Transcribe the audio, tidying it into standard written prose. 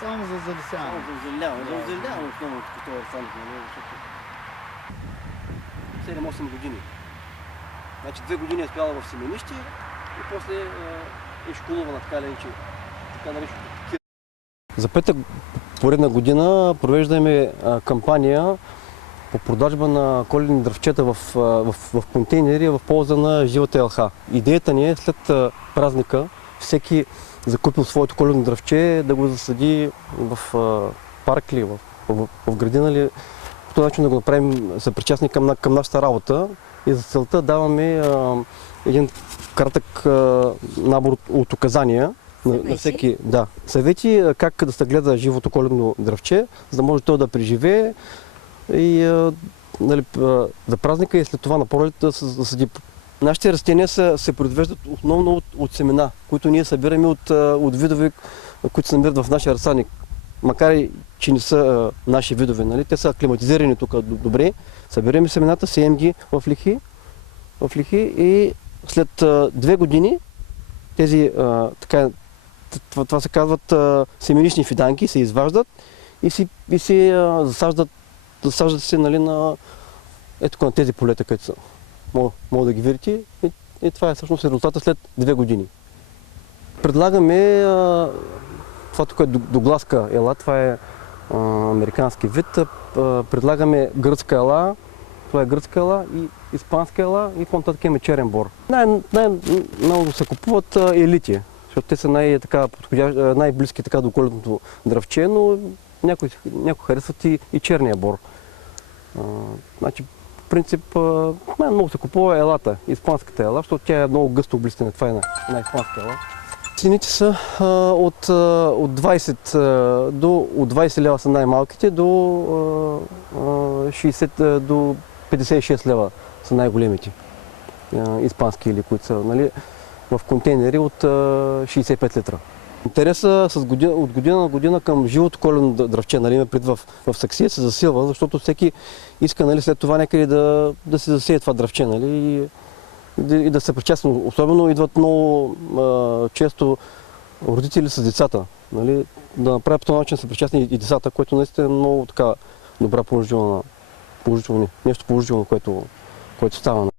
Само за залесяване. За озеленяване основно като е сам, защото 7-8 години. Значи 2 години е стояла в семенище и после е школувана така наречено. За пета поредна година провеждаме кампания по продажба на коледни дръвчета в контейнери в полза на живата ЛХ. Идеята ни е след празника всеки закупил своето коледно дръвче да го засади в парк ли, в градина ли, по този начин да го направим съпричастни към нашата работа. И за целта даваме един кратък набор от указания на всеки съвети как да се гледа живото коледно дръвче, за да може то да преживее и за празника и след това на пролет да се засади. Нашите растения се произвеждат основно от семена, които ние събираме от видове, които се намират в нашия разсадник. Макар и че не са наши видове, нали? Те са аклиматизирани тук добре. Събираме семената, сеем ги в лихи и след 2 години тези, това се казват семенични фиданки, се изваждат и се засаждат се, нали, на тези полета, които са. Мога да ги видите и това е всъщност резултата след 2 години. Предлагаме това тук е Дугласка ела, това е американски вид. Предлагаме гръцка ела, това е гръцка ела и испанска ела и по-нататък имаме черен бор. Най-много се купуват елити, защото те са най-близки до коледното дръвче, но някои харесват и черния бор. Значи, в принцип, много се купува елата, испанската ела, защото тя е много гъсто облистена. Това е на испанска ела. Цените са от 20 лева са най-малките до 56 лева са най-големите испански или които са, нали, в контейнери от 65 литра. Интересът от година на година към живото коледно дръвче, нали, в саксия се засилва, защото всеки иска, нали, след това някъде да се засее това дръвче, нали, и да се причастни. Особено идват много често родители с децата, нали, да направят по този начин се причастни и децата, което наистина е много така добра нещо положително, което става.